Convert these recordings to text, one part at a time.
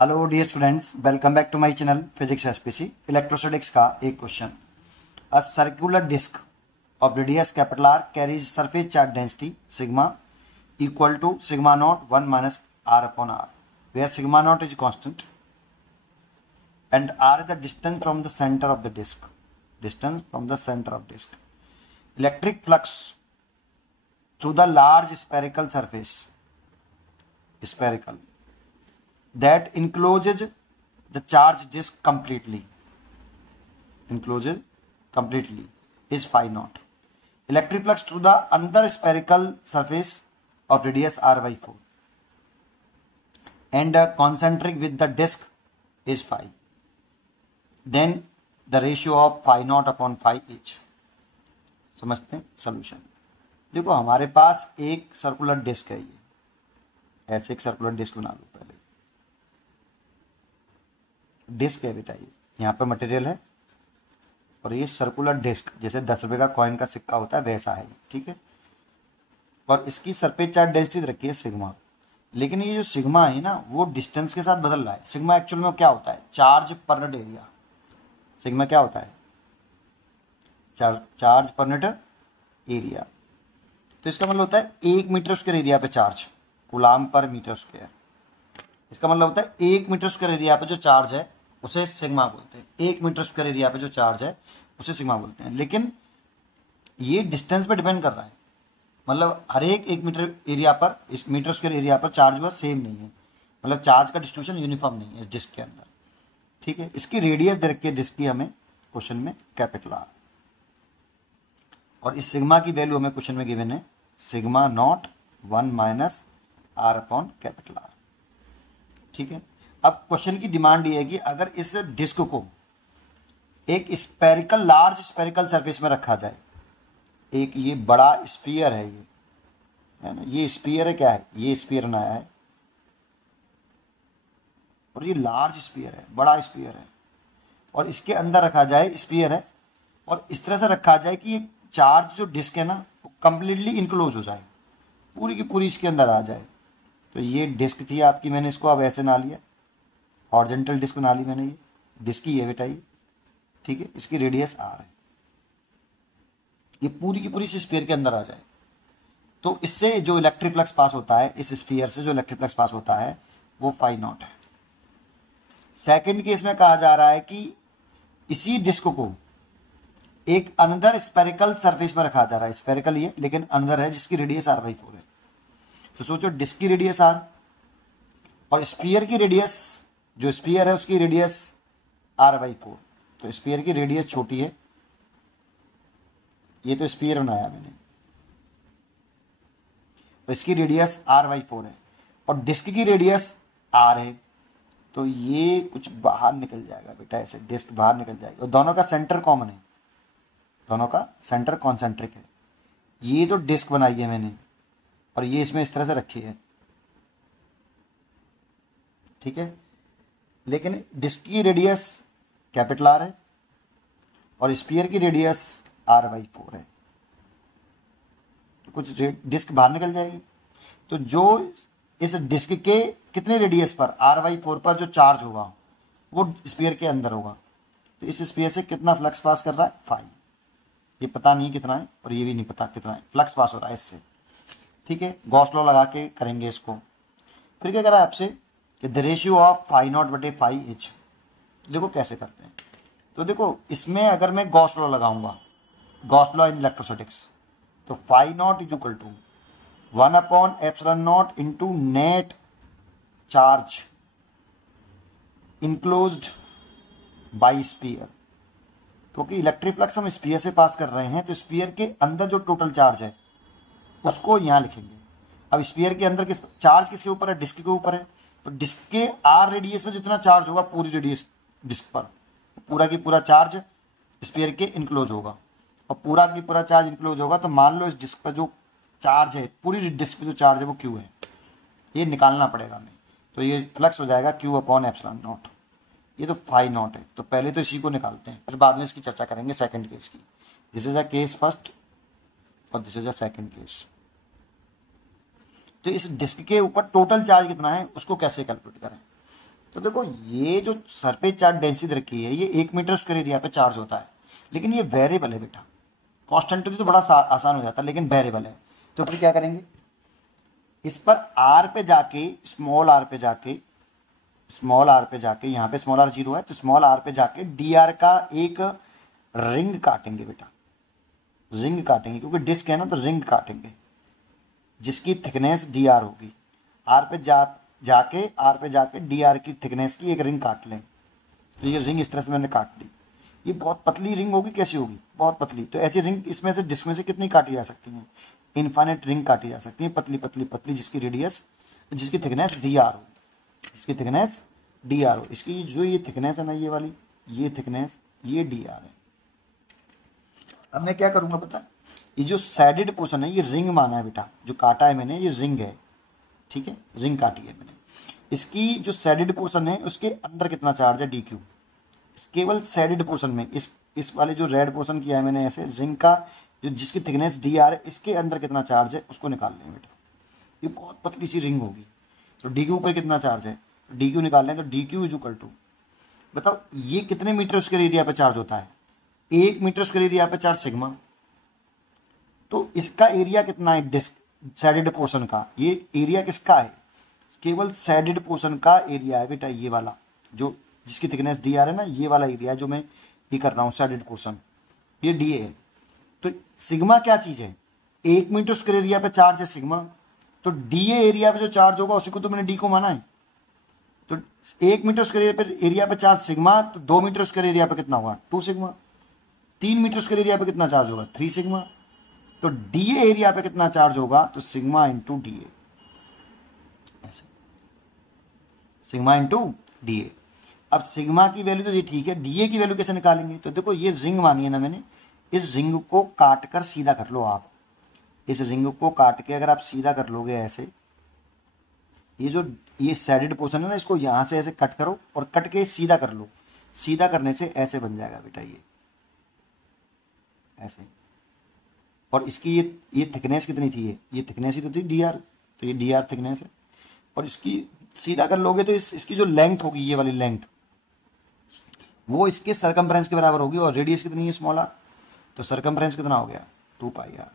Hello dear students, welcome back to my channel physics SPC. Electrostatics का एक question. A circular disc of radius capital R carries surface charge density sigma equal to sigma naught 1 minus R upon R, where sigma naught is constant and r is the distance from the center of the disk. Distance from the center of disk. Electric flux through the large spherical surface, spherical, that encloses the charge disk completely. Encloses completely is phi naught. Electric flux through the another spherical surface of radius r by 4 and concentric with the disk is phi. Then the ratio of phi naught upon phi h. समझते हैं solution. देखो हमारे पास एक circular disc है, ये ऐसे एक circular disc बना लो। पहले डिस्क है बेटा, ये यहाँ पे मटेरियल है और ये सर्कुलर डिस्क जैसे 10 रुपए का कॉइन का सिक्का होता है वैसा है, ठीक है। और इसकी सरफेस चार्ज डेंसिटी रखी है सिग्मा, लेकिन ये जो सिग्मा है ना वो डिस्टेंस के साथ बदल रहा है। सिग्मा एक्चुअल में क्या होता है? Charge per unit area. Sigma क्या होता है? Charge per unit area. तो इसका मतलब होता है 1 मीटर स्क्वायर एरिया पे चार्ज, कूलाम पर मीटर स्क्वायर। इसका मतलब होता है 1 मीटर स्क्वायर एरिया पे जो चार्ज है उसे सिग्मा बोलते हैं। 1 मीटर स्क्वायर एरिया पे जो चार्ज है उसे सिग्मा बोलते हैं। लेकिन ये डिस्टेंस पे डिपेंड कर रहा है, मतलब हर एक 1 मीटर एरिया पर, इस मीटर स्क्वायर एरिया पर चार्ज हुआ सेम नहीं है, मतलब चार्ज का डिस्ट्रीब्यूशन यूनिफॉर्म नहीं है इस डिस्क के अंदर, ठीक है। इसकी रेडियस दे रखी है डिस्क की हमें क्वेश्चन में कैपिटल आर, और इस सिग्मा की वैल्यू हमें क्वेश्चन में गिवन है sigma naught 1 minus R upon capital R, ठीक है। अब क्वेश्चन की डिमांड ये है कि अगर इस डिस्क को एक स्पेरिकल, लार्ज स्पेरिकल सरफेस में रखा जाए, एक ये बड़ा स्फीयर है, ये है ना, ये स्फीयर है, क्या है ये स्फीयर बनाया है, और ये लार्ज स्फीयर है, बड़ा स्फीयर है, और इसके अंदर रखा जाए, स्फीयर है और इस तरह से रखा जाए कि ये चार्ज जो डिस्क है ना वो कंप्लीटली इनक्लोज हो जाए, पूरी की पूरी इसके अंदर आ जाए। तो ये डिस्क थी आपकी, मैंने इसको अब ऐसे ना लिया, हॉरिजॉन्टल डिस्क बना ली मैंने, ये डिस्क ही है बेटा ये, ठीक है। इसकी रेडियस आर है, ये पूरी की पूरी इस स्फीयर के अंदर आ जाए। तो इससे जो इलेक्ट्रिक फ्लक्स पास होता है, इस स्फीयर से जो इलेक्ट्रिक फ्लक्स पास होता है वो फाई नॉट है। सेकंड केस में कहा जा रहा है कि इसी डिस्क को एक अनदर स्पेरिकल सरफेस में रखा जा रहा है, स्पेरिकल ये लेकिन अंदर है, जिसकी रेडियस r by 4 है। तो सोचो डिस्क की रेडियस r और स्फीयर की रेडियस, जो स्फीयर है उसकी रेडियस r by 4। तो स्फीयर की रेडियस छोटी है, ये तो स्फीयर बनाया मैंने, तो इसकी रेडियस r by 4 है और डिस्क की रेडियस r है। तो ये कुछ बाहर निकल जाएगा बेटा, ऐसे डिस्क बाहर निकल जाएगी और दोनों का सेंटर कॉमन है, दोनों का सेंटर कॉन्सेंट्रिक है। ये तो डिस्क बनाई है मैंने और ये इसमें इस तरह से रखी है, ठीक है। लेकिन डिस्क की रेडियस कैपिटल आर है और स्फीयर की रेडियस r by 4 है, तो कुछ डिस्क बाहर निकल जाएगी। तो जो इस डिस्क के कितने रेडियस पर, r by 4 पर जो चार्ज होगा वो स्फीयर के अंदर होगा। तो इस स्फीयर से कितना फ्लक्स पास कर रहा है? फाई। ये पता नहीं कितना है और ये भी नहीं पता कितना है, फ्लक्स पास हो रहा है इससे, ठीक है। गॉस लॉ लगा के करेंगे इसको। फिर क्या कह रहा है आपसे कि the ratio of phi naught बटे फाई एच। देखो कैसे करते हैं। तो देखो इसमें अगर मैं गॉस लॉ लगाऊंगा, गॉस लॉ इन इलेक्ट्रोस्टैटिक्स, तो phi naught is equal to 1 upon epsilon naught into net charge enclosed by sphere. क्योंकि इलेक्ट्रिक फ्लक्स हम स्फीयर से पास कर रहे हैं तो स्फीयर के अंदर जो टोटल चार्ज है उसको यहां लिखेंगे। अब स्फीयर के अंदर किस चार्ज किसके ऊपर है? डिस्क के ऊपर है। तो डिस्क के आर रेडियस में जितना चार्ज होगा पूरी रेडियस डिस्क पर, पूरा की पूरा चार्ज स्फीयर के इनक्लोज होगा, और पूरा की पूरा चार्ज इनक्लोज होगा। तो मान लो इस डिस्क पर जो चार्ज है, पूरी डिस्क पे जो चार्ज है वो क्यू है, ये निकालना पड़ेगा हमें। तो ये फ्लक्स हो जाएगा क्यू अपॉन एप्सिलॉन नॉट, ये तो फाई नॉट है। तो पहले तो इसी को निकालते हैं, फिर बाद में इसकी चर्चा करेंगे सेकंड केस की। This is a case first और this is a second case. तो इस डिस्क के ऊपर टोटल चार्ज कितना है उसको कैसे कैलकुलेट करें। तो देखो ये जो सरफेस चार्ज डेंसिटी रखी है ये 1 मीटर स्क्वायर एरिया पे चार्ज होता है, लेकिन ये वेरिएबल है बेटा। कांस्टेंट होती तो बड़ा आसान हो जाता, लेकिन वेरिएबल है। तो फिर क्या करेंगे, इस पर आर पे जाके, स्मॉल आर पे जाके, स्मॉल आर पे जाके, यहाँ पे स्मॉल आर 0 है तो स्मॉल आर पे जाके डी आर का एक रिंग काटेंगे बेटा, रिंग काटेंगे, क्योंकि डिस्क है ना तो रिंग काटेंगे जिसकी थिकनेस डी आर होगी। आर पे जाके डी आर की थिकनेस की एक रिंग काट लें। तो ये रिंग इस तरह से मैंने काट ली। ये बहुत पतली रिंग होगी, कैसी होगी, बहुत पतली। तो ऐसी रिंग इसमें से डिस्क में से कितनी काटी जा सकती है, इनफाइनाइट रिंग काटी जा सकती है, पतली पतली पतली, जिसकी रेडियस, जिसकी थिकनेस डी आर हो, जिसकी थिकनेस डी आर हो। इसकी जो ये थिकनेस है ना, ये वाली, ये थिकनेस, ये डी आर है। अब मैं क्या करूंगा पता, ये जो सैडेड पोर्शन है ये रिंग माना है बेटा, जो काटा है मैंने ये रिंग है, ठीक है, रिंग काटी है मैंने। इसकी जो सैडेड पोर्शन है उसके अंदर कितना चार्ज है, डी क्यू। केवल सैडेड पोर्शन में, इस वाले जो रेड पोर्शन किया है मैंने ऐसे, रिंग का जो जिसकी थिकनेस डी आर है, इसके अंदर कितना चार्ज है उसको निकाल लें बेटा। ये बहुत पतली सी रिंग होगी, तो डी क्यू पर कितना चार्ज है, डी क्यू निकाल लें। तो D Q is equal to, बताओ ये कितने मीटर स्क्वायर एरिया पे चार्ज होता है, 1 मीटर स्क्वायर एरिया पे चार्ज सिग्मा। तो इसका एरिया कितना है, डिस्क सैडेड पोर्शन का, ये एरिया किसका है, केवल सैडेड पोर्शन का एरिया है बेटा, ये वाला जो जिसकी थिकनेस डी आर है ना, ये वाला एरिया जो मैं ये कर रहा हूँ सैडेड पोर्शन, ये डी ए है। तो सिग्मा क्या चीज है, 1 मीटर स्क्वायर एरिया पे चार्ज है सिग्मा, तो डी ए एरिया पे जो चार्ज होगा उसी को तो मैंने डी को माना है। तो 1 मीटर स्क्वायर एरिया पे चार्ज सिग्मा, तो 2 मीटर स्क्वायर एरिया पे कितना होगा, 2 सिग्मा। 3 मीटर स्क्वायर एरिया पे कितना चार्ज होगा, 3 सिग्मा। तो डी एरिया पे कितना चार्ज होगा, तो सिग्मा इंटू डी ए, ऐसे सिग्मा इंटू डी ए। अब सिग्मा की वैल्यू तो ये ठीक है, डी ए की वैल्यू कैसे निकालेंगे, तो देखो ये रिंग मानी है ना मैंने, इस रिंग को काट कर सीधा कर लो आप। इस रिंग को काट के अगर आप सीधा कर लोगे ऐसे, ये जो ये सैडेड पोर्शन है ना, इसको यहां से ऐसे कट करो और कट के सीधा कर लो। सीधा करने से ऐसे बन जाएगा बेटा, ये ऐसे। और इसकी ये थिकनेस कितनी थी, ये थिकनेस ही तो थी डी आर, तो ये डी आर थिकनेस है। और इसकी सीधा कर लोगे तो इसकी जो लेंथ होगी, ये वाली लेंथ, वो इसके सरकमफ्रेंस के बराबर होगी। और रेडियस कितनी है, स्मॉल आर, तो सरकमफ्रेंस कितना हो गया, 2 पाई आर।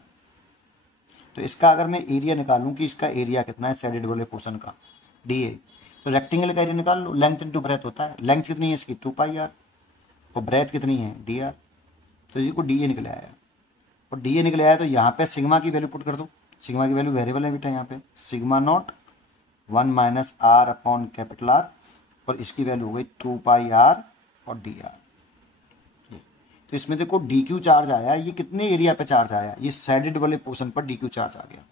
तो इसका अगर मैं एरिया निकालूं कि इसका एरिया कितना है सैडेड वाले पोर्शन का, डी ए, तो रेक्टेंगल का एरिया निकाल लो, लेंथ इंटू ब्रेथ होता है। लेंथ कितनी है इसकी, 2 पाई आर, और ब्रेथ कितनी है, डी आर। तो ये को डी ए निकल आया, और डी ए निकल आया तो यहाँ पे सिग्मा की वैल्यू पुट कर दो। सिग्मा की वैल्यू वेरिएबल है बेटा, यहाँ पे sigma naught 1 minus R upon capital R, और इसकी वैल्यू हो गई 2 पाई आर और डी आर। तो इसमें देखो डी क्यू चार्ज आया, ये कितने एरिया पे चार्ज आया, ये सैडेड वाले पोर्शन पर डी क्यू चार्ज आ गया।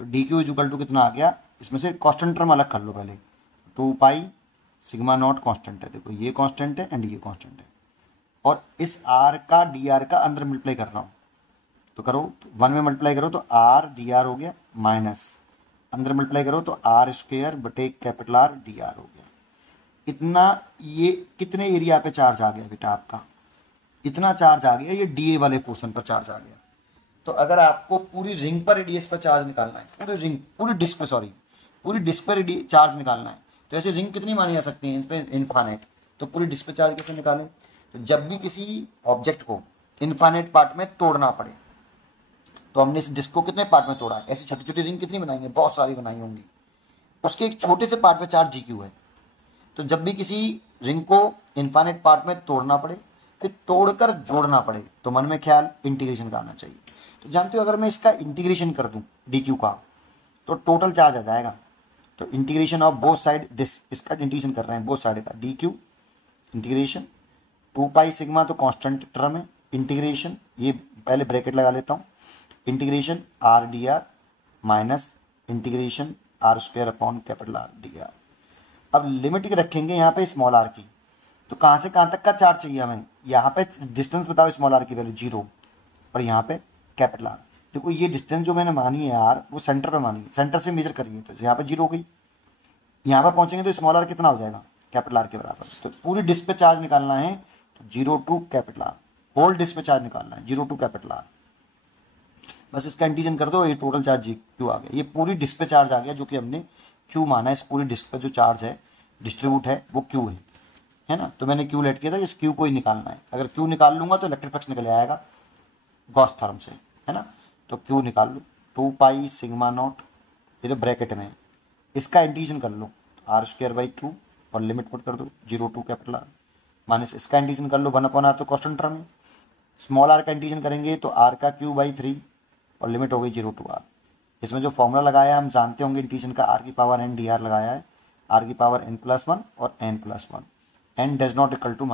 तो डी क्यू इक्वल टू कितना आ गया, इसमें से कांस्टेंट टर्म अलग कर लो पहले, 2 पाई सिग्मा नॉट कांस्टेंट है, देखो ये कांस्टेंट है एंड ये कांस्टेंट है, और इस आर का डी आर का अंदर मल्टीप्लाई कर रहा हूँ, तो करो 1 में मल्टीप्लाई करो तो आर डी आर हो गया, माइनस अंदर मल्टीप्लाई करो तो आर स्क्वायर बटे कैपिटल आर डी आर हो गया। इतना ये कितने एरिया पे चार्ज आ गया बेटा आपका, इतना चार्ज आ गया, ये डी ए वाले पोर्शन पर चार्ज आ गया। तो अगर आपको पूरी रिंग पर रेडियस पर चार्ज निकालना है, पूरी रिंग, पूरी डिस्क पर, सॉरी पूरी डिस्क पर चार्ज निकालना है, तो ऐसे रिंग कितनी मानी जा सकती है, इन पर इनफाइनाइट। तो पूरी डिस्क पर चार्ज कैसे निकालें, तो जब भी किसी ऑब्जेक्ट को इनफाइनाइट पार्ट में तोड़ना पड़े, तो हमने इस डिस्क को कितने पार्ट में तोड़ा है, ऐसी छोटी छोटी रिंग कितनी बनाई है, बहुत सारी बनाई होंगी, उसके एक छोटे से पार्ट में चार्ज डी क्यू है। तो जब भी किसी रिंग को इनफाइनाइट पार्ट में तोड़ना पड़े, फिर तोड़कर जोड़ना पड़े, तो मन में ख्याल इंटीग्रेशन का आना चाहिए। तो जानते हो अगर मैं इसका इंटीग्रेशन कर दूं डी क्यू का, तो टोटल चार्ज आ जाएगा। तो integration of both side, this, इसका इंटीग्रेशन कर रहे हैं बोथ साइड का, D Q integration 2 pi sigma तो कांस्टेंट टर्म है, इंटीग्रेशन ये पहले ब्रैकेट लगा लेता हूँ, integration R D R minus integration R square upon capital R D R. अब लिमिट रखेंगे यहाँ पे स्मॉल आर की, तो कहाँ से कहाँ तक का चार्ज चाहिए हमें, यहाँ पे डिस्टेंस बताओ स्मॉल आर की वैल्यू 0, और यहाँ पे कैपिटल आर। देखो ये डिस्टेंस जो मैंने मानी है यार, वो सेंटर पे मानी है, सेंटर से मेजर करिए, तो यहाँ पे 0 हो गई। यहाँ पे पहुंचेंगे तो स्मॉल आर कितना हो जाएगा, कैपिटल आर के बराबर। तो पूरी डिस्क पे चार्ज निकालना है, तो 0 to capital R, whole disc पे चार्ज निकालना है 0 टू कैपिटल आर। बस इसका इंटीजन कर दो, ये टोटल चार्ज क्यू आ गया। ये पूरी डिस्क पे चार्ज आ गया जो कि हमने क्यू माना है, इस पूरी डिस्क पे जो चार्ज है डिस्ट्रीब्यूट है वो क्यू है ना। तो मैंने क्यू लेट किया था, इस क्यू को ही निकालना है। अगर क्यू निकाल लूंगा तो इलेक्ट्रिक फ्लक्स निकल आएगा गॉस थ्योरम से, है ना। तो क्यू निकाल लो, 2 पाई सिग्मा नॉट, ये तो ब्रैकेट में है, इसका इंटीग्रेशन कर लो r²/2 और लिमिट पुट कर दो 0 टू कैपिटल आर, माइनस इसका इंटीग्रेशन कर लो 1/r, तो कांस्टेंट टर्म है। स्मॉल आर का इंटीग्रेशन करेंगे तो r³ और लिमिट हो गई 0 टू r। इसमें जो फॉर्मूला लगाया हम जानते होंगे इंटीग्रेशन का, r⁴n dr लगाया है, r⁴n+1 और n+1, n does not equal to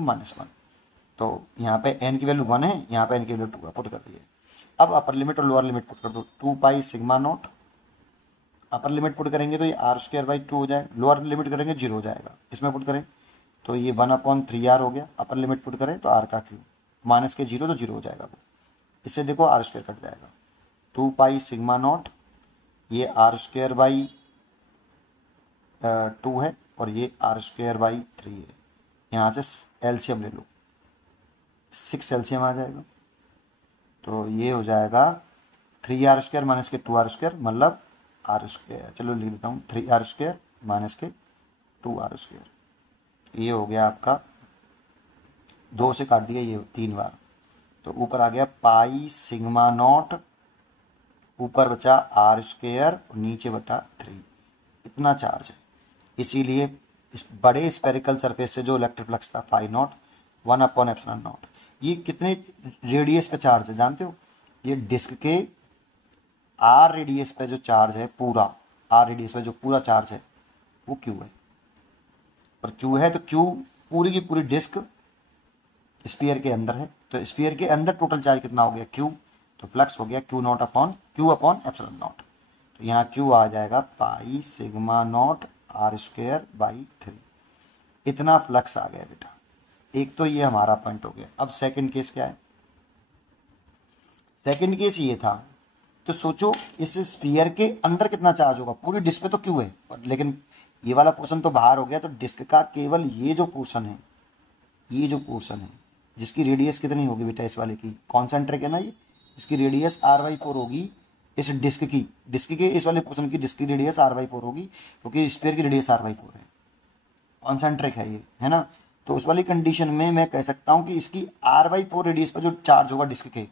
-1, तो यहाँ पे n की वैल्यू 1 है, यहाँ पे n की वैल्यू 2 है, पुट कर दिए। अब अपर लिमिट और लोअर लिमिट पुट कर दो, 2 pi sigma not, upper limit put करेंगे तो ये r²/2 हो जाएगा, लोअर लिमिट करेंगे 0 हो जाएगा, इसमें पुट करें तो ये 1/3r हो गया, अपर लिमिट पुट करें तो r का क्यूब, माइनस के 0 तो 0 हो जाएगा वो, इससे देखो r² कट जाएगा, 2 पाई सिग्मा नॉट, ये r²/2 है और ये r²/3 है। यहाँ से एलसीएम ले लो, 6 एलसीएम आ जाएगा, तो ये हो जाएगा 3r² माइनस के 2r², मतलब r², चलो लिख देता हूँ 3r² माइनस के 2r², ये हो गया आपका, 2 से काट दिया ये 3 बार, तो ऊपर आ गया पाई सिग्मा नॉट, ऊपर बचा r² और नीचे बटा 3, इतना चार्ज है। इसीलिए इस बड़े स्पेरिकल सरफेस से जो इलेक्ट्रिक फ्लक्स था फाई नॉट 1/ε0, ये कितने रेडियस पे चार्ज है जानते हो, ये डिस्क के r रेडियस पे जो चार्ज है, पूरा r रेडियस पे जो पूरा चार्ज है वो q है, और q है तो q पूरी की पूरी डिस्क स्फीयर के अंदर है, तो स्फीयर के अंदर टोटल चार्ज कितना हो गया q, तो फ्लक्स हो गया Q/ε0, तो यहाँ q आ जाएगा पाई सिग्मा नॉट r²/3, इतना फ्लक्स आ गया बेटा। एक तो ये हमारा पॉइंट हो गया। अब सेकंड केस क्या है, सेकंड केस ये था, तो सोचो इस स्फीयर के अंदर कितना चार्ज होगा, पूरी डिस्क पे तो क्यू है, लेकिन ये वाला पोर्शन तो बाहर हो गया, तो डिस्क का केवल ये जो पोर्शन है, ये जो पोर्शन है जिसकी रेडियस कितनी होगी बेटा, इस वाले की कॉन्सेंट्रिक है ना ये, इसकी रेडियस r/4 होगी, इस डिस्क के इस वाले पोर्शन की डिस्क की रेडियस r/4 होगी, क्योंकि स्फीयर की रेडियस r/4 है, कॉन्सेंट्रिक है ये, है ना। तो उस वाली कंडीशन में मैं कह सकता हूं कि इसकी r/4 रेडियस पर जो चार्ज होगा डिस्क के,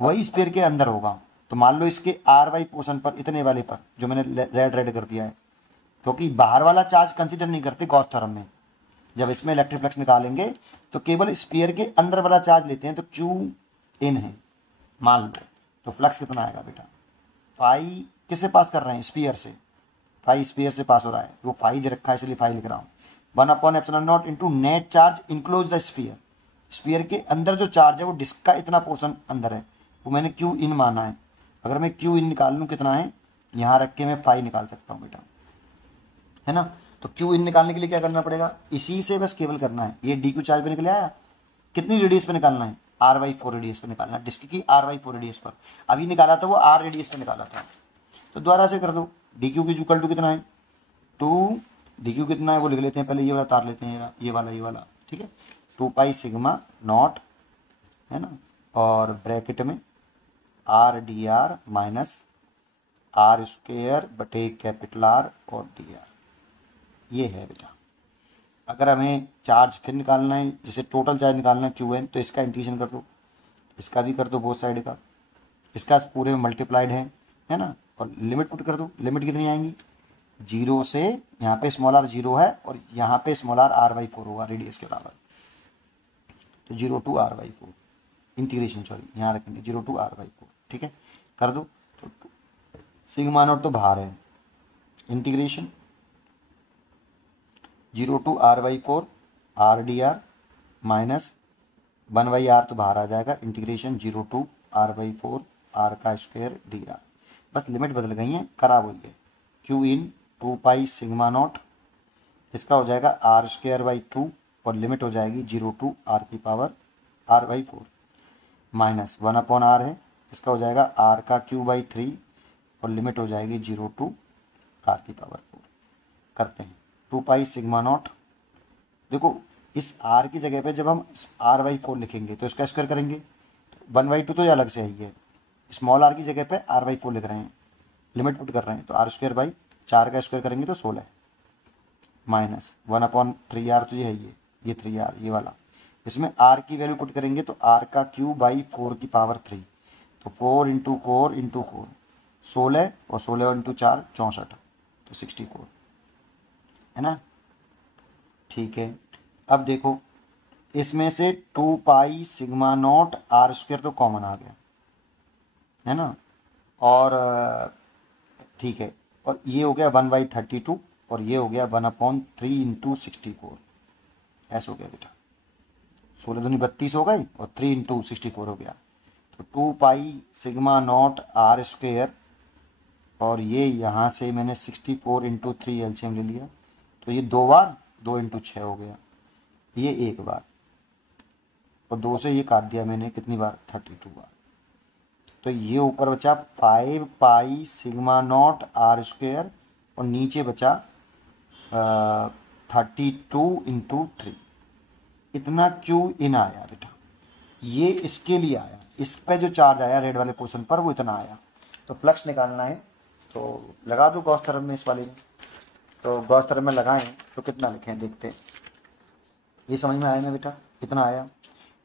वही स्फीयर के अंदर होगा। तो मान लो इसके r/y पोर्शन पर, इतने वाले पर जो मैंने रेड कर दिया है, क्योंकि बाहर वाला चार्ज कंसीडर नहीं करते गॉस थ्योरम में, जब इसमें इलेक्ट्रिक फ्लक्स निकालेंगे तो केवल स्फीयर के अंदर वाला चार्ज लेते हैं, तो Qn है मान लो, तो फ्लक्स कितना आएगा बेटा, फाई किसे पास कर रहे हैं, स्फीयर से, फाई स्फीयर से पास हो रहा है, वो फाई दे रखा है इसलिए फाई लिख रहा हूँ, 1/ε0 into net charge enclose the sphere, sphere के अंदर जो चार्ज है वो डिस्क का इतना पोर्शन अंदर है, वो मैंने Qin माना है। अगर मैं Qin निकाल लूँ कितना है, यहाँ रख के मैं फाई निकाल सकता हूँ बेटा, है ना। तो Qin निकालने के लिए क्या करना पड़ेगा, इसी से बस केवल करना है, ये dq चार्ज पे निकल आया, कितनी रेडियस पे निकालना है, r/4 रेडियस पे निकालना है, डिस्क की r/4 रेडियस पर, अभी निकाला था वो r रेडियस पे निकाला था, तो दोबारा से कर दो, dq की इक्वल टू कितना है 2, dq कितना है वो लिख लेते हैं, पहले ये वाला तार लेते हैं, ये वाला, ठीक है, 2 पाई सिग्मा नॉट, है ना, और ब्रैकेट में r/dr माइनस r² बटे कैपिटल R और dr, ये है बेटा। अगर हमें चार्ज फिर निकालना है, जैसे टोटल चार्ज निकालना है Qn, तो इसका इंटीग्रेशन कर दो, इसका भी कर दो बोथ साइड का, इसका पूरे में मल्टीप्लाइड है ना, और लिमिट पुट कर दो, लिमिट कितनी आएंगी 0 से, यहाँ पे स्मॉल r 0 है और यहाँ पे स्मॉल r r/4 होगा रेडियस के बराबर, तो 0 टू r/4 इंटीग्रेशन, सॉरी यहाँ रखेंगे 0 टू r/4, ठीक है, कर दो, तो सिग्मा नॉट तो बाहर है, integration 0 to r/4 r/dr minus 1/r तो बाहर आ जाएगा, integration 0 to r/4 r² dr, बस लिमिट बदल गई है, करा वही है, Qin 2 पाई सिग्मा नॉट, इसका हो जाएगा r²/2 और लिमिट हो जाएगी 0 टू r⁴ माइनस 1/r है, इसका हो जाएगा r³ और लिमिट हो जाएगी 0 टू r⁴। करते हैं 2 पाई सिग्मा नॉट, देखो इस r की जगह पे जब हम r/4 लिखेंगे तो इसका स्क्वायर करेंगे, 1/2 तो ये अलग से आई है, स्मॉल r की जगह पे r/4 लिख रहे हैं, लिमिट पुट कर रहे हैं, तो r² 4 का स्क्वायर करेंगे तो 16 माइनस 1/3r, तो ये है ये 3r ये वाला। इसमें r की वैल्यू पुट करेंगे तो r का क्यूब बाई 4 की पावर 3, तो 4 इंटू 4 इंटू 4 16 और 16 इंटू 4 64, तो 64 है ना। ठीक है, अब देखो इसमें से 2 pi sigma naught r square तो कॉमन आ गया है ना, और ठीक है, और ये हो गया 1/32 और ये हो गया 1/3 इंटू 64, ऐसा हो गया बेटा। 16 दूनी 32 हो गई और 3 इंटू 64 हो गया, तो 2 pi sigma naught r square, और ये यहाँ से मैंने 64 इंटू 3 एलसीएम ले लिया, तो ये 2 बार 2 इंटू 6 हो गया, ये 1 बार, और 2 से ये काट दिया मैंने कितनी बार 32 बार, तो ये ऊपर बचा 5 pi sigma naught r square और नीचे बचा 32 इंटू 3। इतना क्यू इन आया बेटा, ये इसके लिए आया, इस पे जो चार्ज आया रेड वाले पोर्शन पर वो इतना आया। तो फ्लक्स निकालना है तो लगा दो गॉस थ्योरम में इस वाले में, तो गॉस थ्योरम में लगाएं तो कितना लिखें देखते हैं। ये समझ में आया ना बेटा, इतना आया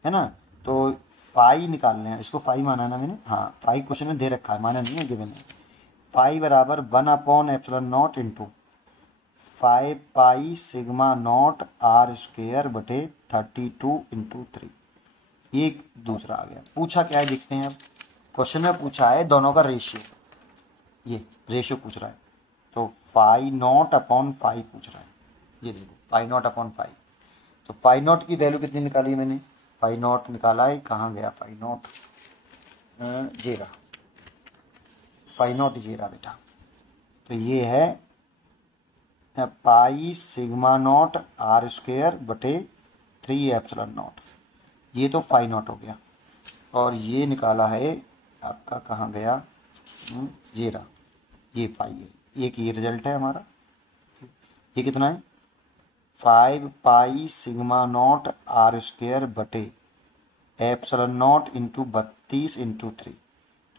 है ना। तो फाई निकालने हैं, इसको फाई माना है ना मैंने, हाँ फाई क्वेश्चन में दे रखा है, माना नहीं है गिवन है। फाई बराबर 1/ε0 into 5 pi sigma naught r square बटे 32 इंटू 3, ये दूसरा आ गया। पूछा क्या है देखते हैं अब, क्वेश्चन में पूछा है दोनों का रेशियो, ये रेशियो पूछ रहा है, तो 5/0/5 पूछ रहा है, ये देखो 5/0/5, तो 5/0 की वैल्यू कितनी निकाली मैंने, 5/0 निकाला है, कहाँ गया 5/0, जेरा 5/0 जेरा बेटा, तो ये है pi sigma naught r square बटे 3/0, ये तो 5/0 हो गया, और ये निकाला है आपका कहाँ गया जेरा, ये 5 है, एक ये रिजल्ट है हमारा। ये कितना है 5 pi sigma naught r square बटे ε0 इंटू 32 इंटू 3।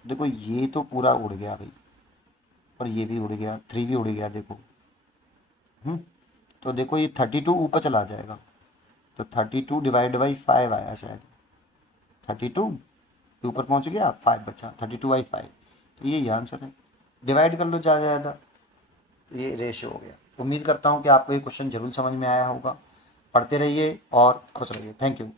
देखो ये तो पूरा उड़ गया भाई, और ये भी उड़ गया, 3 भी उड़ गया देखो। तो देखो ये 32 ऊपर चला जाएगा, तो 32 डिवाइड बाई 5 आया शायद, 32 ऊपर पहुंच गया, 5 बचा, 32/5, तो ये आंसर है। डिवाइड कर लो ज़्यादा ज़्यादा, तो ये रेशियो हो गया। उम्मीद करता हूँ कि आपको ये क्वेश्चन जरूर समझ में आया होगा। पढ़ते रहिए और खुश रहिए। Thank you.